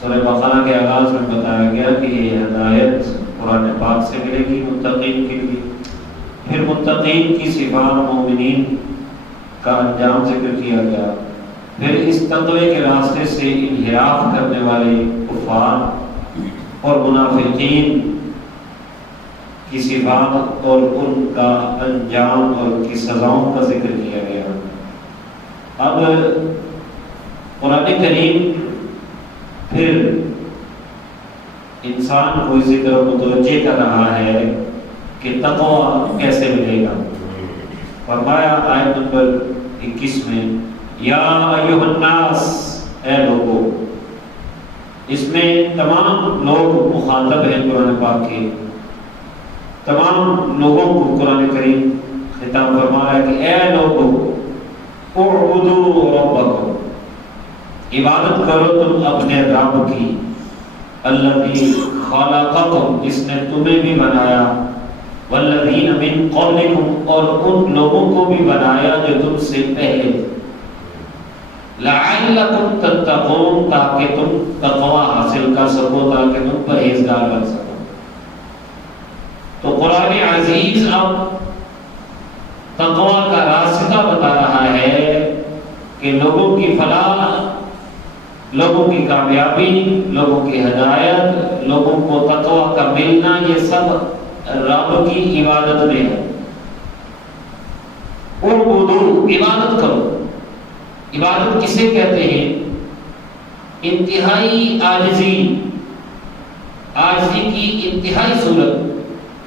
سورہ بقرہ کے آغاز میں بتایا گیا کہ یہ ہدایت قرآن پاک سے ملے گی متقین کے لیے. پھر متقین کی صفات مومنین کا انجام ذکر کیا گیا. پھر اس تقوی کے راستے سے انحراف کرنے والے کفار اور منافقین کی صفات اور ان کا انجام اور ان کی سزاؤں کا ذکر کیا گیا. اب قرآن کریم پھر انسان کو اسی طرح متوجہ کر رہا ہے کہ تقوی کیسے ملے گا. فرمایا آیت نمبر 21 میں یا ایھا الناس، اے لوگوں. اس میں تمام لوگ مخاطب ہیں قرآن پاک کے. تمام لوگوں کو قرآن کریم خطاب فرما رہا ہے کہ اے لوگوں اعبدوا ربکم، عبادت کرو تم اپنے رب کی، الذی خلقکم، جس نے تمہیں بھی بنایا، والذین من قبلکم، اور ان لوگوں کو بھی بنایا جو تم سے پہلے، لعلکم تتقون، تاکہ تم تقوی حاصل کر سکو، تاکہ تم پرہیزگار بن سکو. تو قرآن عزیز اب تقوی کا راستہ بتا رہا ہے کہ لوگوں کی فلاح، لوگوں کی کامیابی، لوگوں کی ہدایت، لوگوں کو تقوی کا ملنا، یہ سب رب کی عبادت میں ہے. اعبدوا، عبادت کرو. عبادت کسے کہتے ہیں؟ انتہائی عاجزی کی انتہائی صورت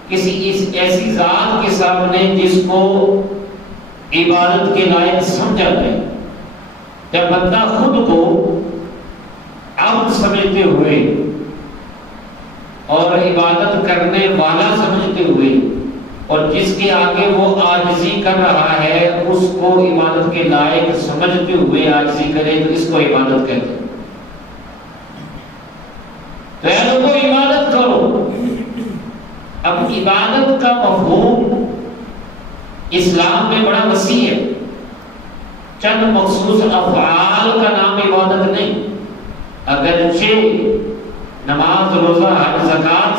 کسی ایسی ذات کے سامنے جس کو عبادت کے لائق سمجھا جائے. جب بندہ خود کو عبد سمجھتے ہوئے اور عبادت کرنے والا سمجھتے ہوئے، اور جس کے آگے وہ عاجزی کر رہا ہے اس کو عبادت کے لائق سمجھتے ہوئے عاجزی کرے تو اس کو عبادت کہتے ہیں. تو اے لوگوں عبادت کرو. اب عبادت کا مفہوم اسلام میں بڑا وسیع ہے. چند مخصوص افعال کا نام عبادت نہیں. اگرچہ نماز، روزہ، حج، زکوٰۃ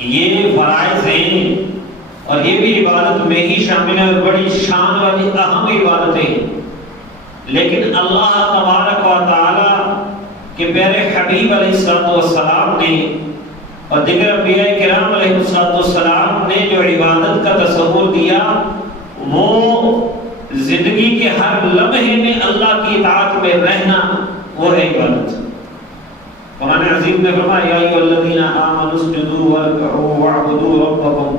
یہ فرائض ہیں اور یہ بھی عبادت میں ہی شامل ہے اور بڑی شان والی اہم عبادتیں ہیں، لیکن اللہ تبارک و تعالی کے پیارے حبیب علیہ السلام نے اور دیگر انبیاء کرام علیہ السلام نے جو عبادت کا تصور دیا وہ زندگی کے ہر لمحے میں اللہ کی اطاعت میں رہنا، وہ ہے عبادت. قرآن عظیم نے فرمایا یا ایھا الذین آمنوا اسجدوا وارکعوا واعبدوا ربکم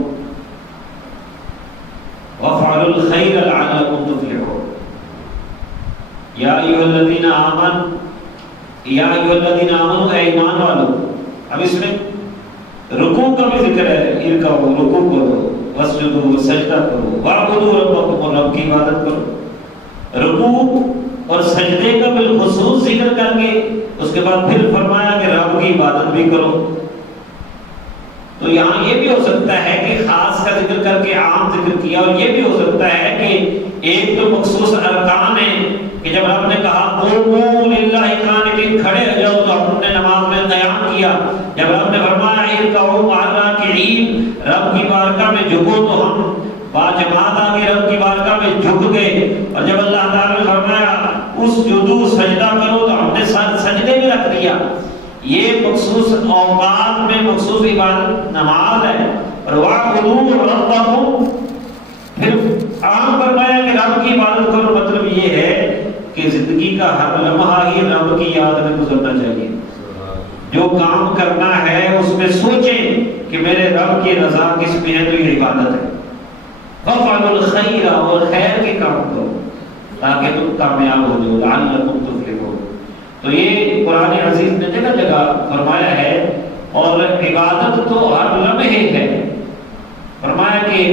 وافعلوا الخیر لعلکم تفلحون. یا ایھا الذین آمنوا، اے ایمان والو. اب اس میں رکوع کا بھی ذکر ہے. ارکعوا، رکوع کرو، واسجدوا، سجدہ کرو، واعبدوا ربکم، اور رب کی عبادت کرو. رکوع اور سجدے کا بالخصوص ذکر کر کے اس کے بعد پھر فرمایا کہ رب کی عبادت بھی کرو. تو یہاں یہ بھی ہو سکتا ہے کہ خاص کا ذکر کر کے عام ذکر کیا، اور یہ بھی ہو سکتا ہے کہ ایک تو مخصوص ارکان ہے کہ جب رب نے کہا قوموا للہ قانتین، کھڑے ہو جاؤ، تو ہم نے نماز میں قیام کیا. جب رب نے فرمایا ارکعوا مع الراکعین، رب کی بارگاہ میں جھکو، تو ہم باجماعت آ کے رب کی بارگاہ میں جھک گئے. اور جب اللہ تعالیٰ نے فرمایا اسجدوا، سجدہ کرو، تو ہم نے سجدے میں رکھ دیا. یہ مخصوص اوقات میں مخصوص عبادت نماز ہے. اور واعبدوا ربکم، پھر عام فرمایا کہ رب کی عبادت کرو. مطلب یہ ہے کہ زندگی کا ہر لمحہ ہی رب کی یاد میں گزرنا چاہیے. جو کام کرنا ہے اس میں سوچیں کہ میرے رب کی رضا کس میں ہے، تو یہ عبادت ہے. وافعلوا الخیر، اور خیر کے کام کرو تاکہ تم کامیاب ہو جاؤ، لعلکم تفلحون. تو یہ قرآن عزیز نے جگہ جگہ فرمایا ہے. اور عبادت تو ہر لمحے ہے. فرمایا کہ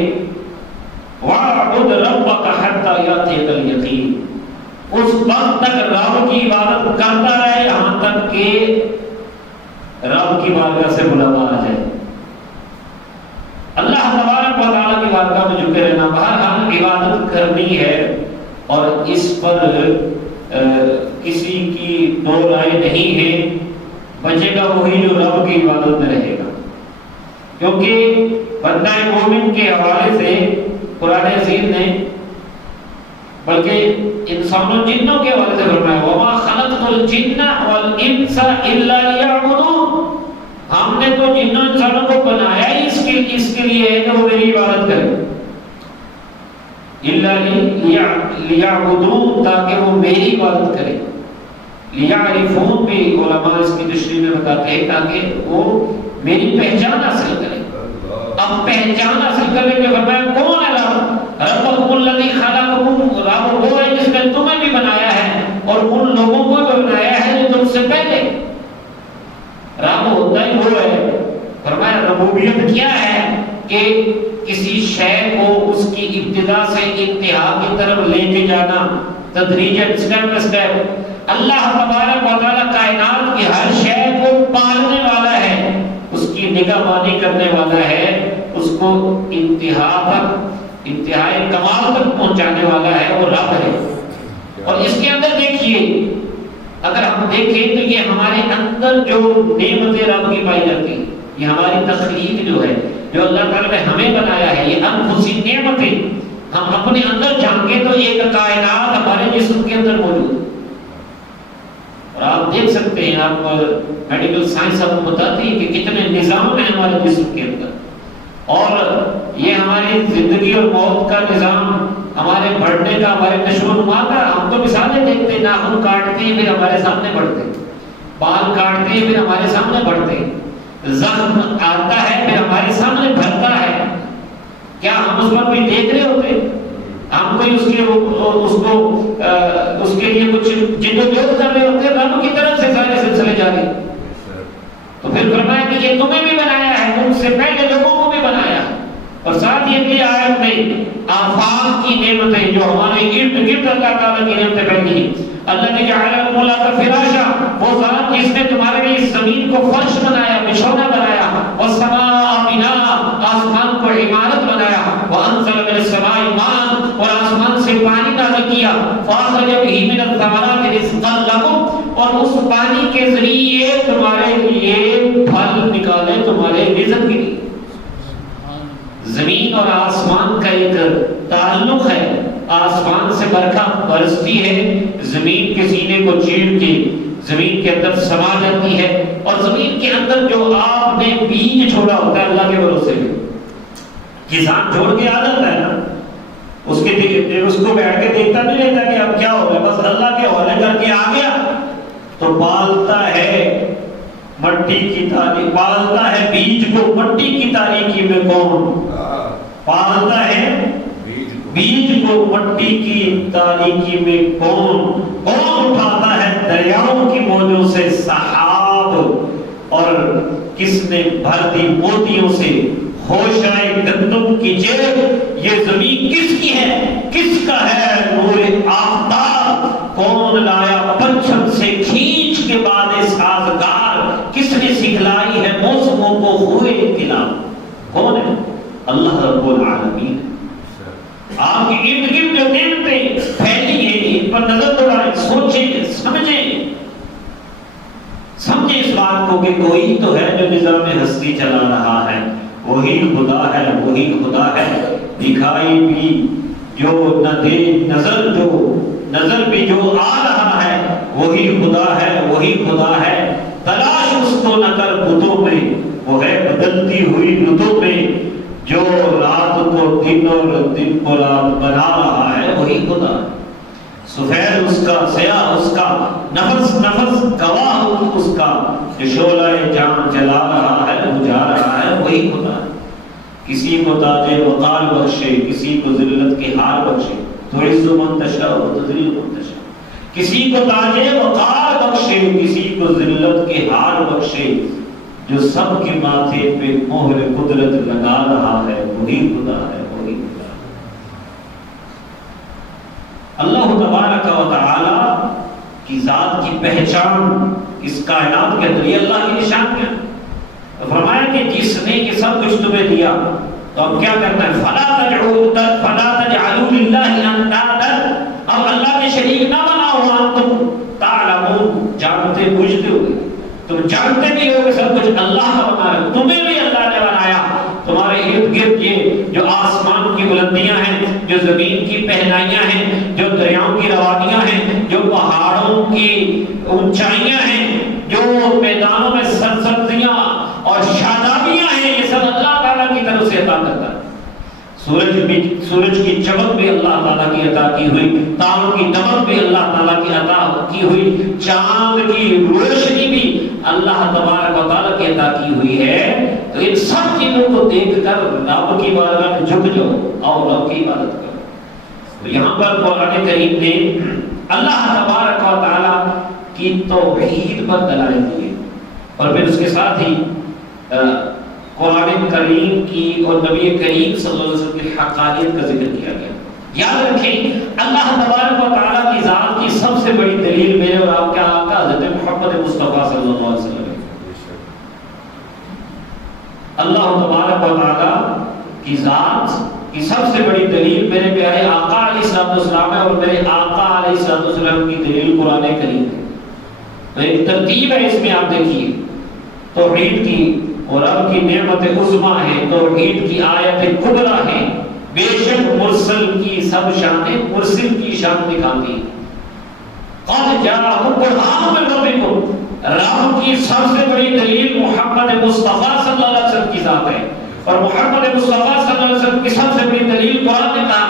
وَاعْبُدْ رَبَّكَ حَتَّى يَأْتِيَكَ الْيَقِينُ، اس وقت تک رب کی عبادت کرتا رہے یہاں تک کہ رب کی بارگاہ سے بلاوا آ جائے. اللہ تبارک و تعالیٰ کی بارگاہ میں جھکے رہنا، بہرحال عبادت کرنی ہے. اور اس پر کسی کی دو رائے نہیں ہے، بچے گا وہی جو رب کی عبادت میں رہے گا، کیونکہ بندہ مومن کے حوالے سے قرآن عزیز نے بلکہ انسانوں جنوں کے حوالے سے فرمایا وَمَا خَلَقْتُ الْجِنَّ وَالْإِنسَ إِلَّا لِيَعْبُدُونِ، ہم نے تو جنوں انسانوں کو بنایا ہی اس کے لیے ہے کہ وہ میری عبادت کریں، لِيَعْبُدُونِ تاکہ وہ میری عبادت کریں، لِيَعْرِفُونَ بھی علماء اس کی تشریح میں بتاتے ہیں تاکہ وہ میری پہچان حاصل کریں۔ اب پہچان حاصل کرنے کے فرمایا کون ہے رب؟ ربکم الذی خلقکم، رب وہ ہے جس نے تمہیں بھی بنایا ہے اور ان لوگوں کو بھی بنایا ہے جو تم سے پہلے۔ رب ہوتا ہی وہ ہے۔ فرمایا ربوبیت کیا ہے کہ کسی شے کو اس کی ابتدا سے انتہا کی طرف لے کے جانا، تدریجاً اسٹیپ بائی اسٹیپ۔ اللہ تبارک و تعالیٰ کائنات کی ہر شے کو پالنے والا ہے، اس کی نگہبانی کرنے والا ہے، اس کو انتہا تک، انتہائی کمال تک پہنچانے والا ہے، وہ رب ہے۔ اور اس کے اندر دیکھیے، اگر ہم دیکھیں تو یہ ہمارے اندر جو نعمت رب کی پائی جاتی ہے، یہ ہماری تخلیق جو ہے، جو اللہ تعالیٰ نے ہمیں بنایا ہے، یہ انفسی نعمتیں ہم اپنے اندر جھانکیں تو ایک کائنات ہمارے جسم کے اندر موجود ہے۔ اور آپ دیکھ سکتے ہیں، آپ میڈیکل سائنس آپ کو بتاتی ہے کہ کتنے نظام ہیں ہمارے جسم کے اندر، اور یہ ہماری زندگی اور موت کا نظام، ہمارے بڑھنے کا، ہمارے نشو و نما کا۔ ہم تو مثالیں دیکھتے ہیں، ناخن کاٹتے ہیں پھر ہمارے سامنے بڑھتے ہیں، بال کاٹتے ہیں پھر ہمارے سامنے بڑھتے ہیں، زخم آتا ہے پھر ہمارے سامنے بھرتا ہے۔ کیا ہم اس پر کوئی دیکھ رہے ہوتے؟ ہم کوئی اس کے لیے کچھ جدوجہد کر رہے ہوتے؟ رب کی طرف سے سارے سلسلے جاری۔ تو پھر فرمایا کہ یہ تمہیں بھی بنایا ہے، تم سے پہلے لوگوں کو بھی بنایا، اور ساتھ ہی اگلی آیت میں آفاق کی نعمتیں جو ہمارے ارد گرد اللہ تعالیٰ کی نعمتیں پہلی ہیں۔ اللہ نے جعل لكم الارض فراشا، وہ ذات جس نے تمہارے لیے اس زمین کو فرش بنایا، بچھونا بنایا، والسماء بناء، آسمان کو عمارت بنایا، وانزل من السماء ماء، اور آسمان سے پانی نازل کیا، فاخرج به من الثمرات رزقا لكم، اور اس پانی کے ذریعے تمہارے لیے پھل نکالے تمہارے رزق کے لیے۔ زمین اور آسمان کا ایک تعلق ہے، آسمان سے برکھا برستی ہے، زمین کے سینے کو چیر کے زمین کے اندر سما جاتی ہے، اور زمین کے اندر جو آپ نے بیج چھوڑا ہوتا ہے اللہ کے بھروسے میں، کسان چھوڑ کے آ جاتا ہے نا، اس کو بیٹھ کے دیکھتا نہیں رہتا کہ اب کیا ہو رہا ہے، بس اللہ کے حوالے کر کے آ گیا تو پالتا ہے مٹی کی تاریخ، پالتا ہے بیج کو مٹی کی تاریکی میں کون پالتا ہے بیج کو مٹی کی تاریکی میں کون اٹھاتا ہے دریاؤں کی موجوں سے سحاب، اور کس نے بھر دی موتیوں سے ہوشائے گندم کی جیب۔ یہ زمین کس کی ہے؟ کس کا ہے نور آفتاب؟ کون لایا پنچم سے کھینچ کے بعد سازگار؟ کس نے سکھلائی ہے موسموں کو ہوئے انقلاب؟ کون ہے؟ اللہ رب العالمین۔ آپ کے ارد گرد جو نعمتیں پھیلی ہیں ان پر نظر دوڑائیں، سوچیں، سمجھیں اس بات کو کہ کوئی تو ہے جو نظام ہستی چلا رہا ہے، وہی خدا ہے، وہی خدا ہے، دکھائی بھی جو نہ دے نظر بھی جو آ رہا ہے، وہی خدا ہے، وہی خدا ہے۔ تلاش اس کو نہ کر بتوں میں، وہ ہے بدلتی ہوئی رتوں میں، جو رات کو دن اور دن کو رات بنا رہا ہے، وہی خدا ہے۔ سفید اس کا، سیاہ اس کا، نفس گواہ اس کا، جو شعلہ جان جلا رہا ہے، بجھا رہا ہے، وہی خدا ہے۔ کسی کو تاج وقار بخشے، کسی کو ذلت کے ہار بخشے، تعز من تشاء وتذل من تشاء، کسی کو تاج وقار بخشے، کسی کو ذلت کے ہار بخشے، جو سب کے ماتھے پہ مہر قدرت لگا رہا ہے، وہی خدا ہے، وہی خدا ہے۔ اللہ تبارک و تعالی کی ذات کی پہچان اس کائنات کے اندر، یہ اللہ کی نشان کیا؟ فرمایا کہ جس نے یہ سب کچھ تمہیں دیا تو اب کیا کرنا ہے؟ فلا تجعلوا للہ اندادا، اب اللہ کے شریک نہ بناؤ، وانتم تعلمون، جانتے بوجھتے ہوئے تم جانتے بھی ہو کہ سب کچھ اللہ کا بنا ہے، تمہیں بھی اللہ نے بنایا، تمہارے ارد گرد یہ جو آسمان کی بلندیاں ہیں، جو زمین کی پہنائیاں ہیں، جو دریاؤں کی روانیاں ہیں، جو پہاڑوں کی اونچائیاں ہیں، جو میدانوں میں سرسبزیاں اور شادابیاں ہیں، یہ سب اللہ تعالیٰ کی طرف سے عطا کرتا ہے۔ سورج کی چمک بھی اللہ تعالیٰ کی عطا کی ہوئی، تاروں کی دمک بھی اللہ تعالیٰ کی عطا کی ہوئی، چاند کی روشنی بھی اللہ تبارک و تعالیٰ کی عطا کی ہوئی ہے۔ تو ان سب چیزوں کو دیکھ کر رب کی بارگاہ میں جھک جاؤ اور رب کی عبادت کرو۔ تو یہاں پر قرآن کریم نے اللہ تبارک و تعالیٰ کی توحید پر دلائل دیے، اور پھر اس کے ساتھ ہی قرآن کریم کی اور نبی کریم صلی اللہ علیہ وسلم کی حقانیت کا ذکر کیا گیا۔ یاد رکھیں اللہ تبارک و تعالیٰ کی ذات کی سب سے بڑی دلیل میرے اور آپ کے آقا حضرت محمد مصطفیٰ صلی اللہ علیہ وسلم ہے۔ اللہ تبارک و تعالیٰ کی ذات کی سب سے بڑی دلیل میرے پیارے آقا علیہ السلام ہے، اور میرے آقا علیہ السلام کی دلیل قرآن کریم ہے۔ تو ایک ترتیب ہے اس میں، آپ دیکھیے توحید کی، اور رب کی نعمت عظمیٰ ہے، توحید کی آیت کبریٰ ہے، بے شک مرسل کی سب شانیں مرسل کی شان دکھاتی ہیں۔ قد جاءکم برہان من ربکم، رب کی سب سے بڑی دلیل محمد مصطفیٰ صلی اللہ علیہ وسلم کی ذات ہے، اور محمد مصطفیٰ صلی اللہ علیہ وسلم کی سب سے بڑی دلیل قرآن نے کہا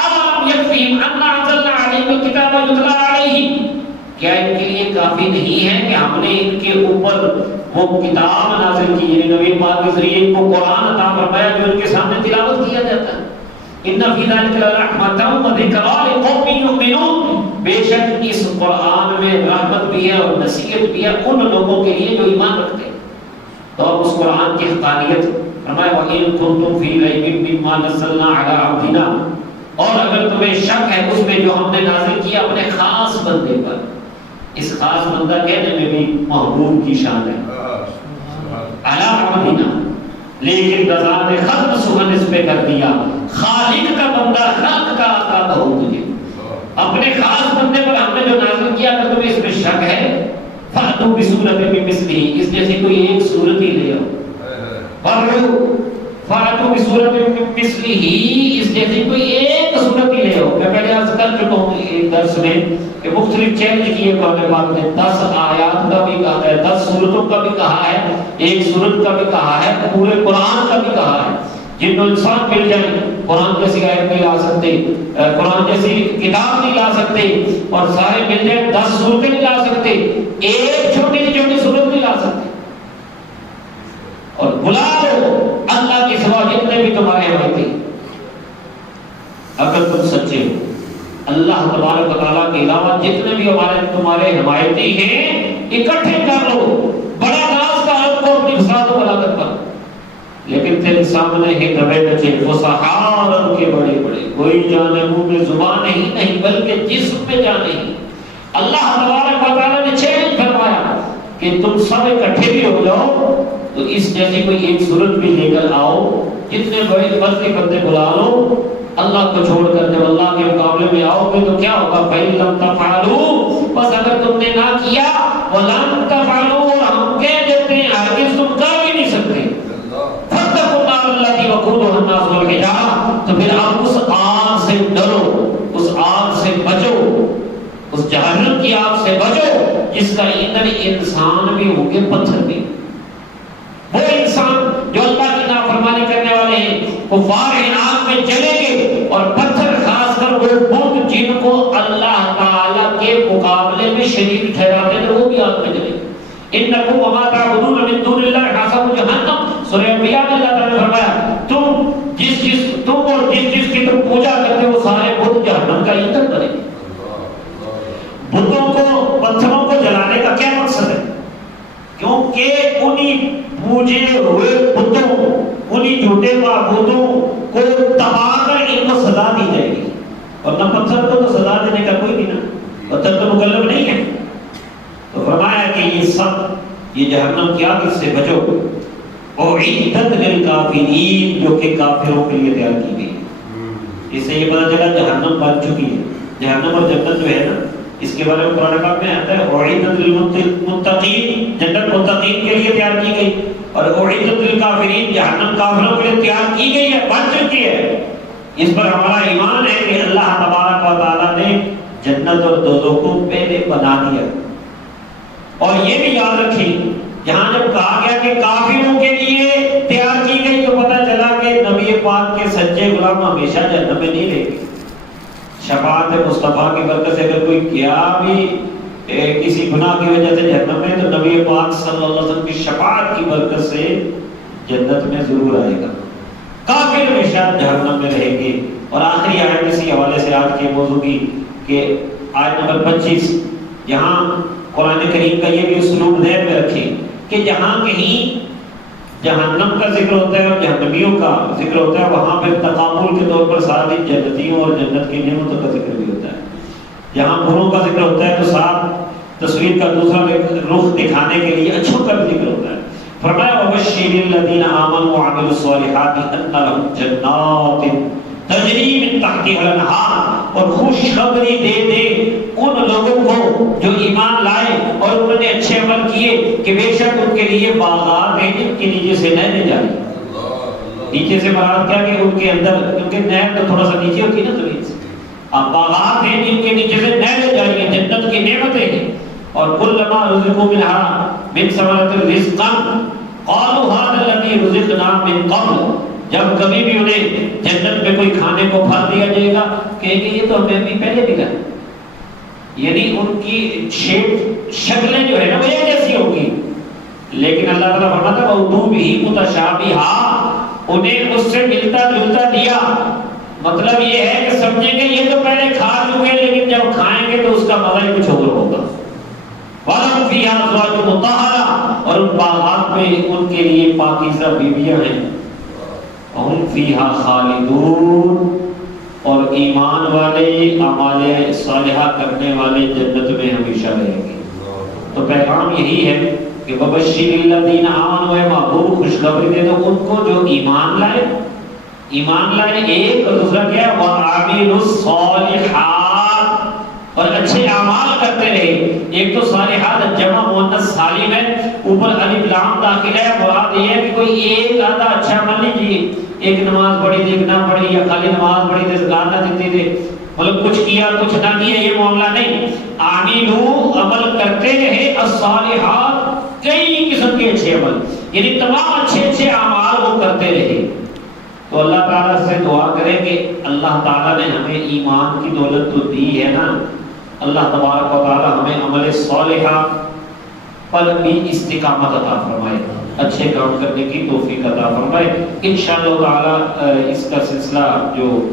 اَوَلَمْ يَكْفِهِمْ أَنَّا أَنزَلْنَا عَلَيْكَ الْكِتَابَ يُتْلَىٰ عَلَيْهِمْ، کیا ان کے لیے کافی نہیں ہے کہ ہم نے ان کے اوپر وہ کتاب نازل کی، یعنی نبی پاک کے ذریعے ان کو قرآن عطا فرمایا جو ان کے سامنے تلاوت کیا جاتا ہے۔ ان فی ذلک لرحمۃ وذکریٰ لقوم یؤمنون، بے شک اس قرآن میں رحمت بھی ہے اور نصیحت بھی ہے ان لوگوں کے لیے جو ایمان رکھتے ہیں۔ تو اب اس قرآن کی حقانیت فرمایا وَإِن كُنتُمْ فِي رَيْبٍ مِّمَّا نَزَّلْنَا عَلَىٰ عَبْدِنَا، اور اگر تمہیں شک ہے اس میں جو ہم نے نازل کیا اپنے خاص بندے پر، اس خاص بندہ کہنے میں بھی محبوب کی شان ہے، علی عبدنا، لیکن رضا نے ختم سخن اس پہ کر دیا، خالق کا بندہ خلق کا آقا کہو تجھے، اپنے خاص بندے پر ہم نے جو نازل کیا، اگر تمہیں اس میں شک ہے فَأْتُوا بِسُورَةٍ مِّن مِّثْلِهِ، اس جیسی کوئی ایک صورت ہی لے آؤ، فَأْتُوا بِسُورَةٍ مِّن مِّثْلِهِ، اس جیسی کوئی ایک صورت ہی لے آؤ۔ میں پہلے عرض کر چکا ہوں ایک درس میں کہ مختلف چیلنج کیے قرآن پاک نے، 10 آیات کا بھی کہا ہے، 10 سورتوں کا بھی کہا ہے، ایک سورت کا بھی کہا ہے، پورے قرآن کا بھی کہا ہے۔ جن کو انسان مل جائے قرآن جیسی آیت نہیں لا سکتے، قرآن جیسی کتاب نہیں لا سکتے، اور سارے مل جائے 10 سورتیں نہیں لا سکتے، ایک چھوٹی سی چھوٹی سورت نہیں لا سکتے، اور بلا لو اللہ کے سوا جتنے بھی تمہارے حمایتی، اگر تم سچے ہو اللہ تبارک و تعالیٰ کے علاوہ جتنے بھی ہمارے تمہارے حمایتی ہیں اکٹھے کر لو، بڑا ناز کا حق کو اپنی فساد و بلاغت پر، لیکن تیرے سامنے ہی دبے بچے فصحارن کے بڑے بڑے، کوئی جانے منہ میں زبان نہیں بلکہ جسم میں جان نہیں۔ اللہ تبارک و تعالیٰ نے چیلنج فرمایا کہ تم سب اکٹھے بھی ہو جاؤ تو اس جیسی کوئی ایک صورت بھی لے کر آؤ، جتنے بڑے مرضی بندے بلا لو، اللہ کو چھوڑ کر جب اللہ کے مقابلے میں آؤ گے تو کیا ہوگا؟ فَإِن لَمْ تَفْعَلُوا، بس اگر تم نے نہ کیا، وَلَمْ تَفْعَلُوا، اور ہم کہہ دیتے ہیں ہرگز تم کر بھی نہیں سکتے، فَاتَّقُوا النَّارَ الَّتِي وَقُودُهَا النَّاسُ وَالْحِجَارَةُ، تو پھر آپ اس آگ سے ڈرو، اس آگ سے بچو، اس جہنم کی آگ سے بچو جس کا ایندھن انسان بھی ہوں گے پتھر بھی، وہ انسان جو اللہ کی نافرمانی کرنے والے ہیں کفار ہیں آگ میں جلیں گے، اور پتھر خاص کر وہ بت جن کو اللہ تعالیٰ کے مقابلے میں شریک ٹھہراتے تھے وہ بھی آگ میں جلیں گے۔ انکم وما تعبدون من دون اللہ حسب جہنم، سورہ انبیاء میں اللہ تعالیٰ نے فرمایا تم اور جس کی تم پوجا کرتے ہو سارے بت جہنم کا ایندھن بنے گے۔ بتوں کو پتھروں کو جلانے کا کیا مقصد ہے؟ کیونکہ انہی پوجے ہوئے بتوں، انہی جھوٹے معبودوں کو تباہ کر ان کو سزا دی جائے گی، اور نہ پتھر کو تو سزا دینے کا کوئی نہیں، نا پتھر تو مکلف نہیں ہے۔ تو فرمایا کہ یہ سب یہ جہنم کی آگ سے بچو، اعدت للکافرین، جو کہ کافروں کے لیے تیار کی گئی۔ اس سے یہ پتہ چلا جہنم بن چکی ہے، جہنم اور جنت جو ہے نا اس کے بارے میں قرآن پاک میں آتا ہے اعدت للمتقین، جنت متقین کے لیے تیار کی گئی، اور اعدت للکافرین، جہنم کافروں کے لیے تیار کی گئی ہے، بن چکی ہے۔ اس پر ہمارا ایمان ہے کہ اللہ تبارک و تعالیٰ نے جنت اور دوزخ کو پہلے بنا دیا۔ اور یہ بھی یاد رکھیں، یہاں جب کہا گیا کہ کافروں کے لیے تیار کی گئی تو پتہ چلا کہ نبی پاک کے سچے غلام ہمیشہ جنت میں نہیں رہیں گے۔ شفاعت مصطفیٰ کی برکت سے اگر کوئی کیا بھی کسی گناہ کی وجہ سے جہنم میں، تو نبی پاک صلی اللہ علیہ وسلم کی شفاعت کی برکت سے جنت میں ضرور آئے گا۔ کافر ہمیشہ جہنم میں رہیں گے۔ اور آخری آیت اسی حوالے سے آج کے موضوع کی کہ آیت نمبر 25، یہاں قرآن کریم کا یہ بھی اسلوب ذہن میں رکھیں کہ جہاں کہیں جہنم کا ذکر ہوتا ہے اور جہنمیوں کا ذکر ہوتا ہے، وہاں پہ تقابل کے طور پر ساتھ ہی جنتیوں اور جنت کی نعمتوں کا ذکر بھی ہوتا ہے۔ جہاں بروں کا ذکر ہوتا ہے تو ساتھ تصویر کا دوسرا رخ دکھانے کے لیے اچھوں کا بھی ذکر ہوتا ہے۔ فرمایا وَبَشِّرِ الَّذِينَ آمَنُوا وَعَمِلُوا الصَّالِحَاتِ أَنَّ لَهُمْ جَنَّاتٍ تجری من تحتها الانہار، اور خوشخبری دے دے ان لوگوں کو جو ایمان لائے اور انہوں نے اچھے عمل کیے کہ بے شک ان کے لیے باغات ہیں جن کے نیچے سے نہریں جاری۔ نیچے سے مراد کیا کہ ان کے اندر، کیونکہ نہر تو تھوڑا سا نیچے ہوتی ہے نا زمین سے، اب باغات ہیں جن کے نیچے سے نہریں جاری ہیں، جنت کی نعمتیں ہیں۔ اور کلما رزقوا منہا من ثمرۃ رزقا قالوا هذا الذي رزقنا من قبل، جب کبھی بھی انہیں جنت میں کوئی کھانے کو پھل دیا جائے گا کہیں گے یہ تو ہمیں بھی پہلے ملا۔ یعنی ان کی شکلیں جو ہے نا وہ ایک جیسی ہوگی، لیکن اللہ تعالیٰ فرماتا ہے وَأُوتُوا بِهِ مُتَشَابِهًا، انہیں اس سے ملتا جلتا دیا۔ مطلب یہ ہے کہ سمجھیں گے یہ تو پہلے کھا چکے، لیکن جب کھائیں گے تو اس کا مزہ ہی کچھ اور ہوگا۔ وَلَهُمْ فِيهَا أَزْوَاجٌ مُطَهَّرَةٌ، اور ان باغات میں ان کے لیے پاکیزہ بیویاں ہیں۔ ہم فیہا خالدون، اور ایمان والے اعمال صالحہ کرنے والے جنت میں ہمیشہ رہیں گے۔ تو پیغام یہی ہے کہ وبشر الذین آمنوا، اے محبوب خوشخبری دے دو ان کو جو ایمان لائے۔ ایمان لائے ایک، اور دوسرا کیا ہے وعملوا الصالحات، اور اچھے اعمال کرتے رہے۔ ایک تو صالحات جمع مؤنث سالم ہے، اوپر الف لام داخل ہے، مراد یہ ہے کہ کوئی ایک آدھا اچھا عمل نہیں کیے، ایک نماز پڑھی تھی نہ پڑھی، یا خالی نماز پڑھی تھی زکات نہ دیتے تھے، مطلب کچھ کیا کچھ نہ کیا، یہ معاملہ نہیں۔ عاملو عمل کرتے رہے، الصالحات کئی قسم کے اچھے عمل، یعنی تمام اچھے اچھے اعمال وہ کرتے رہے۔ تو اللہ تعالیٰ سے دعا کریں کہ اللہ تعالیٰ نے ہمیں ایمان کی دولت تو دی ہے نا، اللہ تبارک و تعالیٰ ہمیں عمل صالحہ پر بھی استقامت عطا فرمائے، اچھے کام کرنے کی توفیق عطا فرمائے۔ انشاءاللہ تعالیٰ اس کا سلسلہ جو